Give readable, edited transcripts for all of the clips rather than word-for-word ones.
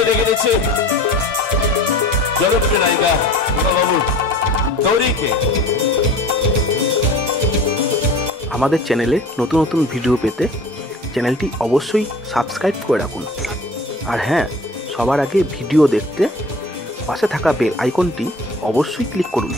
মঞ্চে ডেকে দিচ্ছি জনপ্রিয় নায়িকা বাবু গৌরীকে। আমাদের চ্যানেলে নতুন নতুন ভিডিও পেতে চ্যানেলটি অবশ্যই সাবস্ক্রাইব করে রাখুন। আর হ্যাঁ, সবার আগে ভিডিও দেখতে পাশে থাকা বেল আইকনটি অবশ্যই ক্লিক করুন।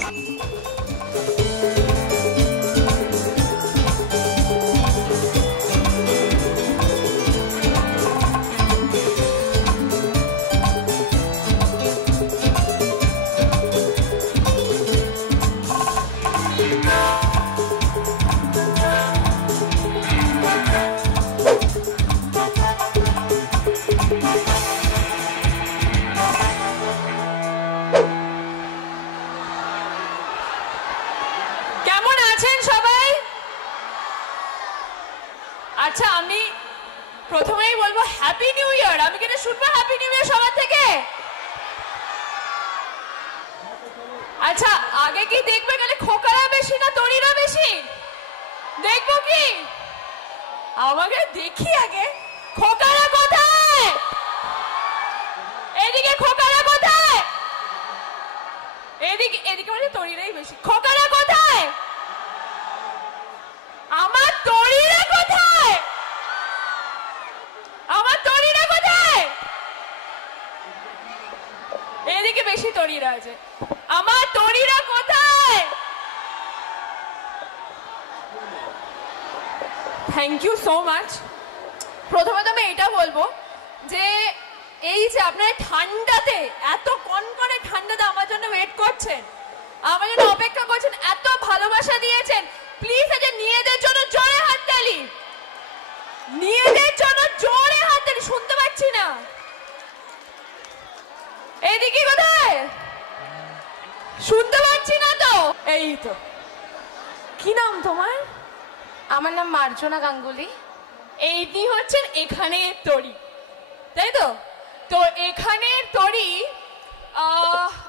আচ্ছা, আমি প্রথমেই বলবো হ্যাপি নিউ ইয়ার। আমি কি শুনবো হ্যাপি নিউ ইয়ার সবার থেকে? আচ্ছা, আগে কি দেখবে গেলে খোকারা বেশি না তরিরা বেশি দেখবো? কি আমাকে দেখি আগে। খোকারা কোথায়? এদিকে খোকারা কোথায়? এদিকে এদিকে মানে তরিরাই বেশি। খোকারা কোথায়? আমার তরিরা কোথায়? আমার তরিরা কোথায়? এদিকে বেশি তরিরা আছে। আমার তরিরা কোথায়? Thank you so much. প্রথমত আমি এটা বলবো যে এই যে আপনারা ঠান্ডাতে, এত কনকনে ঠান্ডাতে আমার জন্য ওয়েট করছেন, আমার জন্য অপেক্ষা করছেন, এত ভালোবাসা দিয়েছেন, প্লিজ আজ নিয়েদের জন্য জোরে হাততালি। নিয়েদের জন্য জোরে হাততালি। শুনতে পাচ্ছি না। এদিকে কোথায়? শুনতে পাচ্ছি না তো। এই তো। কি নাম তোমার? আমার নাম মার্জনা গাঙ্গুলি। এইটি হচ্ছেন এখানে তরি, তাই তো? তো এখানে তরি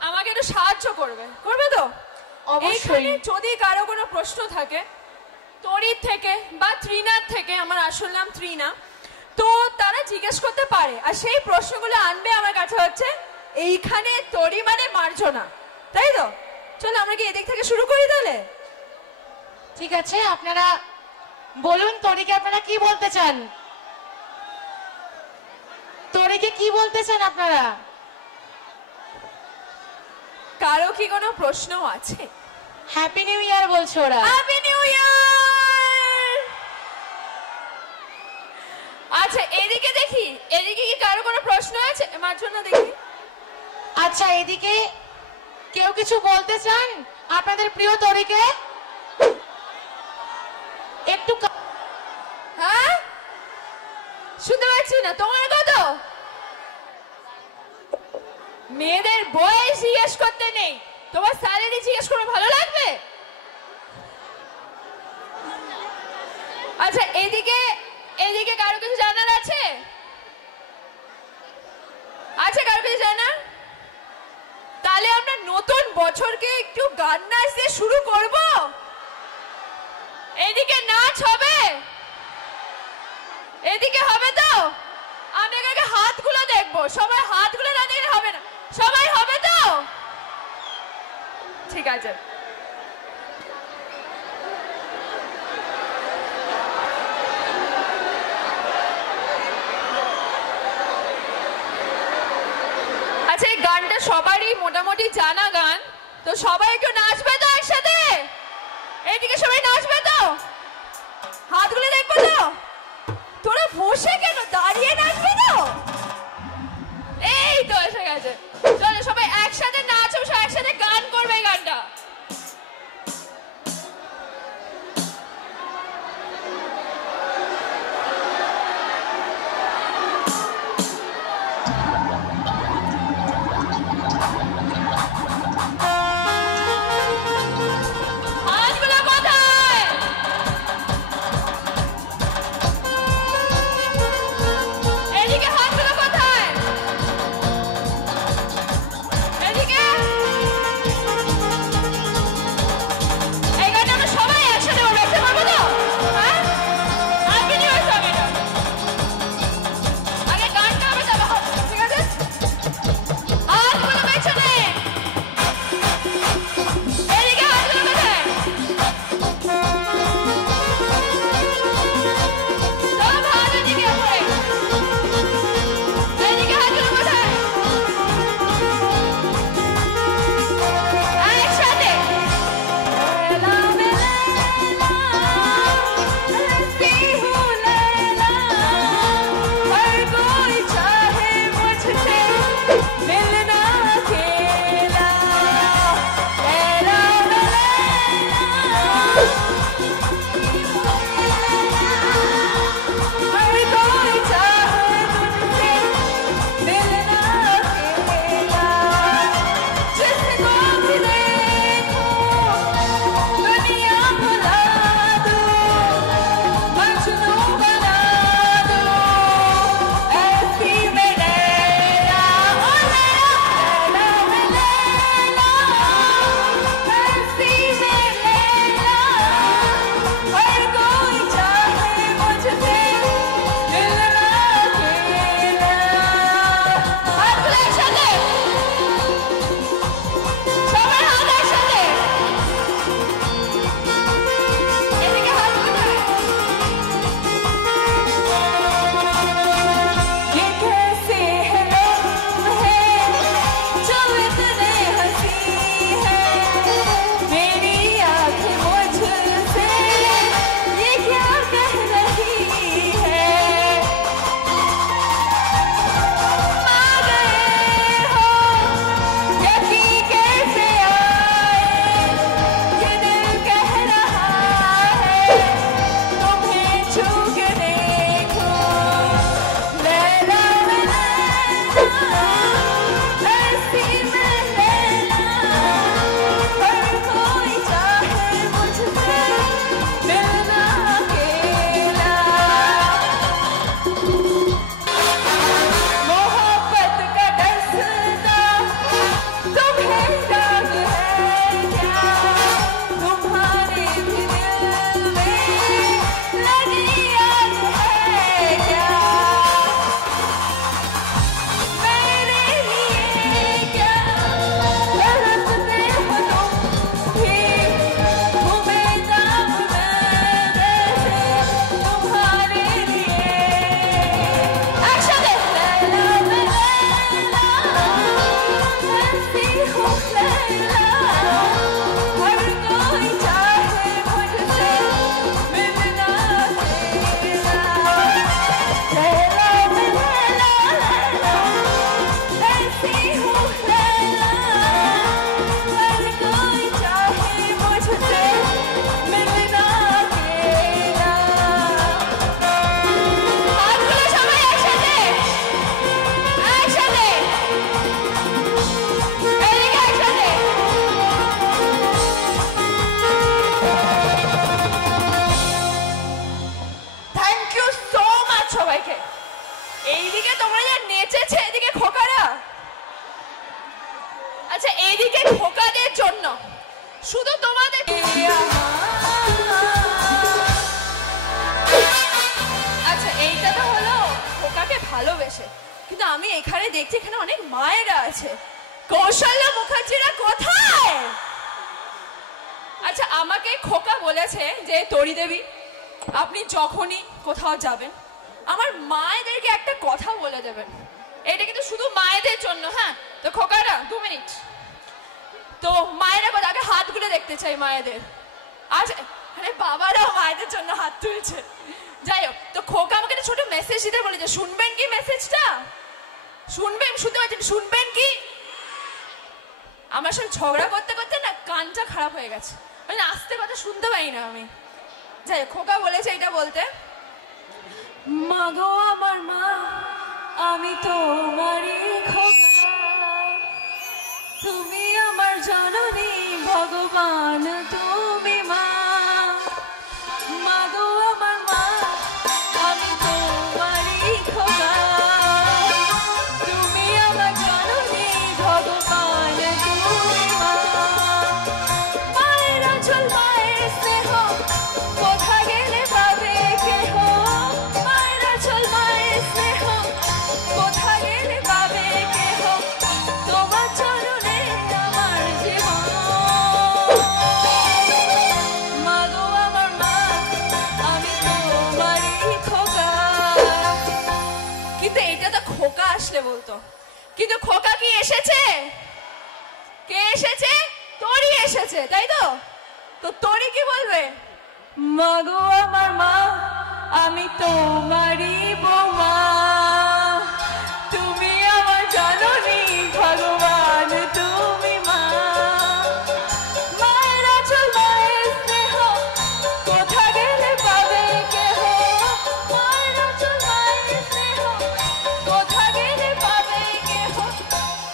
আমাকে একটু সাহায্য করবে তো? অবশ্যই। যদি কারো কোনো প্রশ্ন থাকে তরির থেকে বা ত্রিনার থেকে, আমার আসল নাম ত্রিনা, তো তারা জিজ্ঞেস করতে পারে। আর সেই প্রশ্নগুলো আনবে আমার কাছে হচ্ছে এইখানে তরি মানে মার্জনা, তাই তো? চলো আমরা কি এদিক থেকে শুরু করি তাহলে? ঠিক আছে, আপনারা বলুন তরিকে আপনারা কি বলতে চান? তরিকে কি বলতে চান আপনারা? কারো কি কোনো প্রশ্ন আছে? হ্যাপি নিউ ইয়ার বলছো ওরা। Happy new year. আচ্ছা, এদিকে দেখি, এদিকে কি কারো কোনো প্রশ্ন আছে? মার্জনা দেখি। আচ্ছা, এদিকে কেউ কিছু বলতে চান আপনাদের প্রিয় তরিকে? একটু। হ্যাঁ, শুনতে পাচ্ছি না। তোমার কত? মেয়েদের বয়স জিজ্ঞেস করতে নেই, তোমার স্যালারি জিজ্ঞেস করে ভালো লাগবে? আচ্ছা, এদিকে এদিকে কারো কিছু জানার আছে? আচ্ছা, কারো কিছু জানার? তাহলে আমরা নতুন বছরকে একটু গান নাচ দিয়ে শুরু করব। এদিকে নাচ হবে, এদিকে হবে তো? আমি আগে হাতগুলো দেখবো। সবাই হাতগুলো না দেখলে হবে না। সবাই হবে তো? ঠিক আছে। আচ্ছা, এই গানটা সবারই মোটামুটি জানা গান, তো সবাই একটু নাচবে তো একসাথে? এইদিকে সবাই নাচবে তো? হাতগুলো দেখবো তো? তোরা বসে কেন, দাঁড়িয়ে নাচবে তো? এই তো এসে গেছে। চলো সবাই একসাথে নাচো, একসাথে গান করবে এই গানটা। হাতগুলো কোথায়? এইদিকে তোমরা যে নেচেছে এদিকে খোকারা, আচ্ছা এইদিকে খোকাদের জন্য শুধু তোমাদের, আচ্ছা এইটা তো হলো খোকাকে ভালোবেসে, কিন্তু আমি এখানে দেখছি এখানে অনেক মায়েরা আছে। কৌশল্যা মুখার্জিরা কোথায়? আচ্ছা আমাকে খোকা বলেছে যে তরি দেবী আপনি যখনই কোথাও যাবেন আমার মায়েদেরকে একটা কথা বলে দেবেন, এটা কিন্তু শুধু মায়েদের জন্য। হ্যাঁ তো খোকারা 2 মিনিট, তো মায়েরা কথা আগে হাতগুলো দেখতে চাই মায়েদের। আচ্ছা আরে বাবারাও মায়েদের জন্য হাত তুলছে। যাই হোক, তো খোকা আমাকে একটা ছোট মেসেজ দিতে বলেছে, শুনবেন কি মেসেজটা? শুনবেন? শুনতে পাচ্ছেন? শুনবেন কি? আমার সঙ্গে ঝগড়া করতে করতে না কানটা খারাপ হয়ে গেছে, মানে আস্তে কথা শুনতে পাই না আমি। যাই হোক, খোকা বলেছে এটা বলতে, মা গো আমার মা আমি তোমারই খোকা, তুমি আমার জননী ভগবান তুমি মা। মা গো আমার মা আমি তোমারই খোকা, তুমি আমার জননী ভগবান তুমি মা। মায়ের আঁচল মায়ের স্নেহ কোথা গেলে পাবে কেহ, মায়ের আঁচল মায়ের স্নেহ কোথা গেলে পাবে কেহ, তোমার চরণে আমার জীবন। মা গো আমার মা আমি তোমারই খোকা। কিন্তু এটা তো খোকা আসলে বলতো, কিন্তু খোকা কি এসেছে? কে এসেছে? তরি এসেছে, তাই তো? তো তরি কি বলবে? মা গো আমার মা আমি তোমারই বৌমা, তুমি আমার জননী ভগবান তুমি মা। মায়ের আঁচল মায়ের স্নেহ কোথা গেলে পাবে কেহ, মায়ের আঁচল মায়ের স্নেহ কোথা গেলে পাবে কেহ,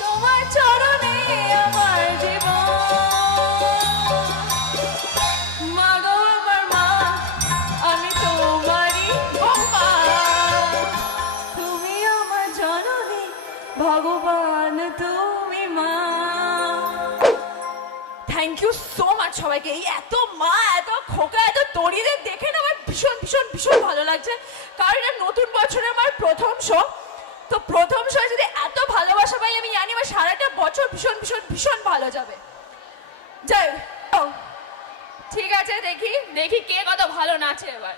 তোমার চরণে আমার জীবন। মা গো আমার মা আমি তোমারই বৌমা, তুমি আমার জননী ভগবান তুমি মা। থ্যাংক ইউ সো মাচ সবাইকে। এই এত মা এত খোকা এত তরিদের দেখে না আমার ভীষণ ভীষণ ভীষণ ভালো লাগছে, কারণ এটা নতুন বছরে আমার প্রথম শো। তো প্রথম শো যদি এত ভালোবাসা পাই আমি জানি আমার সারাটা বছর ভীষণ ভীষণ ভীষণ ভালো যাবে। যাই হোক, ঠিক আছে, দেখি দেখি কে কত ভালো নাচে এবার।